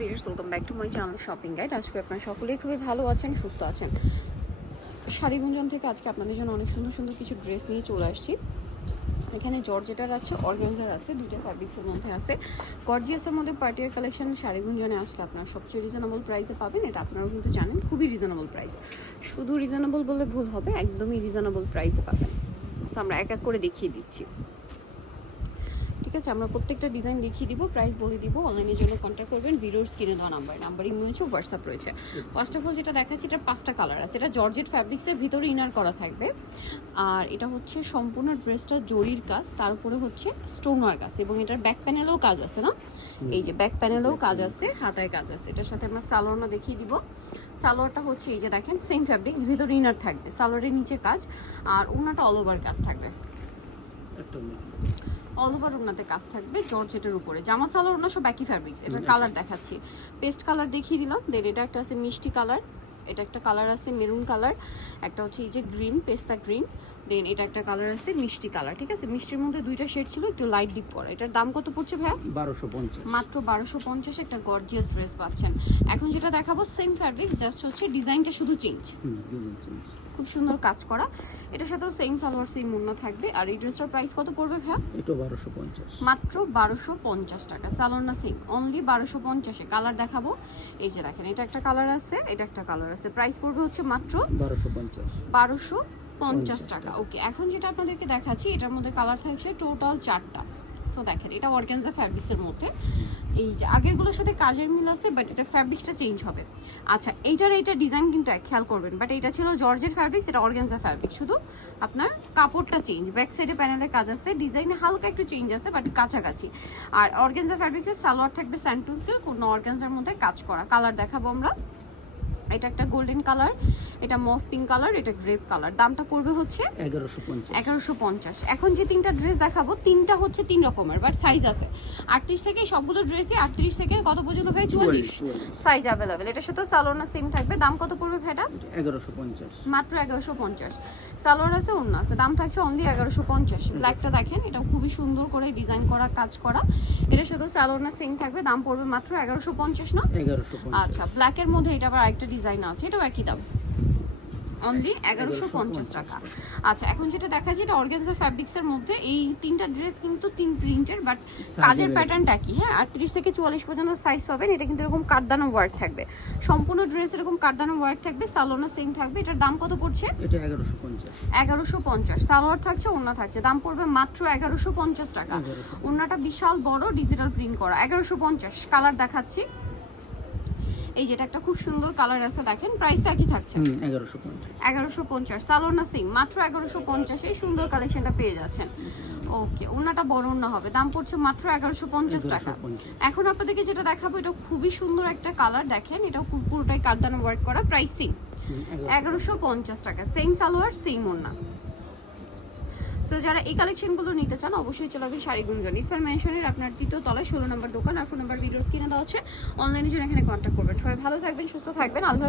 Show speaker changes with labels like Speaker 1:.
Speaker 1: Videos welcome back to my channel shopping guide আজকে আপনারা সকলেই খুবই ভালো আছেন, সুস্থ আছেন। শাড়িগুঞ্জন থেকে আজকে আপনাদের জন্য অনেক সুন্দর সুন্দর কিছু ড্রেস নিয়ে চলে আসছি। এখানে জর্জেটার আছে অর্গানজার আছে, দুইটা ফ্যাব্রিক্সের মধ্যে আছে। গর্জিয়াসের মধ্যে পার্টিয়ার কালেকশন শাড়িগুঞ্জনে আসলে আপনারা সবচেয়ে রিজনেবল প্রাইসে পাবেন, এটা আপনারাও কিন্তু জানেন, খুবই রিজনেবল প্রাইস শুধু রিজনেবল বললে ভুল হবে, একদমই রিজনেবল প্রাইসে পাবেন। আমরা এক এক করে দেখিয়ে দিচ্ছি। আছে আমরা প্রত্যেকটা ডিজাইন দেখিয়ে দিব প্রাইস বলে দিব অনলাইনের জন্য কন্ট্যাক্ট করবেন ভিডিওর স্ক্রিনে দেওয়া নাম্বার নাম্বার ইমো হোয়াটসঅ্যাপ রয়েছে। ফার্স্ট অফ অল যেটা দেখাচ্ছি এটা পাঁচটা কালার আছে এটা জর্জেট ফ্যাব্রিক্সের ভিতরে ইনার করা থাকবে। আর এটা হচ্ছে সম্পূর্ণ ড্রেসটা জরির কাজ তার উপরে হচ্ছে স্টোন ওয়ার্ক আছে এবং এটার ব্যাক প্যানেলেও কাজ আছে না? এই যে ব্যাক প্যানেলেও কাজ আছে হাতায় কাজ আছে এটার সাথে আমরা সালোয়ারটা দেখিয়ে দিব। সালোয়ারটা হচ্ছে এই যে দেখেন সেম ফ্যাব্রিক্স ভিতরে ইনার থাকবে সালোয়ারের নিচে কাজ আর ওনাটা অল ওভার কাজ থাকবে। অল ওভার ওনাতে কাজ থাকবে জর্জেটের উপরে। জামা সালোয়ার ওনা সব একই ফ্যাব্রিক্স এটার কালার দেখাচ্ছি। পেস্ট কালার দেখিয়ে দিলাম দেন এটা একটা আছে মিষ্টি কালার এটা একটা কালার আছে মেরুন কালার একটা হচ্ছে এই যে গ্রিন পেস্তা গ্রিন দেন এটা একটা কালার আছে মিষ্টি কালার ঠিক আছে? মিষ্টির মধ্যে দুইটা শেড ছিল একটু লাইট ডিপ করা এটার দাম কত পড়ছে ভাইয়া?
Speaker 2: বারোশো পঞ্চাশ।
Speaker 1: মাত্র বারোশো পঞ্চাশ একটা গর্জিয়াস ড্রেস পাচ্ছেন। এখন যেটা দেখাবো সেম ফ্যাব্রিক্স জাস্ট হচ্ছে ডিজাইনটা শুধু চেঞ্জ খুব সুন্দর কাজ করা। এটার সাথেও সেম সালোয়ার সেম মুন্না থাকবে। আর এই ড্রেসটার প্রাইস কত পড়বে ভাইয়া?
Speaker 2: এটা বারোশো পঞ্চাশ।
Speaker 1: মাত্র বারোশো পঞ্চাশ টাকা। সালোয়ার না সেম অনলি বারোশো পঞ্চাশে। কালার দেখাবো। এই যে দেখেন এটা একটা কালার আছে এটা একটা কালার আছে। প্রাইস পড়বে হচ্ছে মাত্র
Speaker 2: বারোশো পঞ্চাশ।
Speaker 1: বারোশো পঞ্চাশ টাকা। ওকে, এখন যেটা আপনাদেরকে দেখাচ্ছি, এটার মধ্যে কালার থাকছে টোটাল চারটা। সো দেখেন, এটা অর্গ্যানজা ফ্যাব্রিক্সের মধ্যে। এই যে, আগেরগুলোর সাথে কাজের মিল আছে বাট এটা ফ্যাব্রিক্সটা চেঞ্জ হবে। আচ্ছা এইটার এইটা ডিজাইন কিন্তু এক, খেয়াল করবেন বাট এটা ছিল জর্জের ফ্যাব্রিক্স এটা অর্গ্যানজা ফ্যাব্রিক শুধু আপনার কাপড়টা চেঞ্জ ব্যাক সাইডে প্যানেলে কাজ আছে ডিজাইনে হালকা একটু চেঞ্জ আছে বাট কাছাকাছি। আর অর্গ্যানজা ফ্যাব্রিক্সের সালোয়ার থাকবে স্যান্টুন সিল্ক অন্য অর্গ্যানজার মধ্যে কাজ করা। কালার দেখাবো আমরা। এটা একটা গোল্ডেন কালার এটা মফ পিঙ্ক কালার এটা গ্রেপ কালার দামটা পড়বে হচ্ছে
Speaker 2: এগারোশো পঞ্চাশ।
Speaker 1: এখন যে তিনটা ড্রেস দেখাবো তিনটা হচ্ছে তিন রকমের বাট সাইজ আছে। আটত্রিশ থেকে সবগুলো ড্রেসই আটত্রিশ থেকে কত পর্যন্ত ভাই? চুয়াল্লিশ। সাইজ অ্যাভেলেবেল এটার সাথে সালোয়ার সেম থাকবে। দাম কত পড়বে ভাইটা?
Speaker 2: এগারোশো পঞ্চাশ।
Speaker 1: মাত্র এগারোশো পঞ্চাশ। সালোয়ার আছে অন্য আছে। দাম থাকছে অনলি এগারোশো পঞ্চাশ। ব্ল্যাকটা দেখেন এটা খুবই সুন্দর করে ডিজাইন করা কাজ করা। এটার শুধু সালোয়ার সেম থাকবে দাম পড়বে মাত্র এগারোশো পঞ্চাশ না? আচ্ছা ব্ল্যাকের মধ্যে এটা আবার আরেকটা ডিজাইন আছে এটাও একই দাম? অনলি এগারোশো পঞ্চাশ টাকা। আচ্ছা এখন যেটা দেখা যায় এটা অর্গানজা ফ্যাব্রিক্সের মধ্যে এই তিনটা ড্রেস কিন্তু তিন প্রিন্টের বাট কাজের প্যাটার্নটা কি? হ্যাঁ আটত্রিশ থেকে চুয়াল্লিশ পর্যন্ত সাইজ পাবেন এটা কিন্তু এরকম কাঠদানো ওয়ার্ক থাকবে। সম্পূর্ণ ড্রেস এরকম কাঠদানো ওয়ার্ক থাকবে সালোনা সেম থাকবে। এটার দাম কত পড়ছে?
Speaker 2: এগারোশো পঞ্চাশ।
Speaker 1: সালোয়ার থাকছে ওড়না থাকছে। দাম পড়বে মাত্র এগারোশো পঞ্চাশ টাকা। ওড়নাটা বিশাল বড় ডিজিটাল প্রিন্ট করা। এগারোশো পঞ্চাশ কালার দেখাচ্ছি। এই যেটা একটা খুব সুন্দর কালার আছে দেখেন প্রাইসটা একই থাকছে।
Speaker 2: এগারোশো পঞ্চাশ।
Speaker 1: সালোনা সিং মাত্র এগারোশো পঞ্চাশে সুন্দর কালেকশনটা পেয়ে যাচ্ছেন। ওকে ওনাটা বড় ওনা হবে দাম পড়ছে মাত্র এগারোশো পঞ্চাশ টাকা। এখন আপনাদেরকে যেটা দেখাবো এটা খুবই সুন্দর একটা কালার দেখেন এটা খুব পুরোটাই কাঠদানো ওয়ার্ক করা প্রাইসিং এগারোশো পঞ্চাশ। টাকা সেম সালোয়ার সেম ওনা তো যারা এই কালেকশনগুলো নিতে চান, অবশ্যই চলে আসবেন শাড়ি গুঞ্জন মেনশনের আপনার তৃতীয় তলায় ষোলো নম্বর দোকান আর ফোন নাম্বার ভিডিওস কিনে দেওয়া হচ্ছে অনলাইনের জন্য এখানে কন্ট্যাক্ট করবেন। সবাই ভালো থাকবেন, সুস্থ থাকবেন। আল্লাহ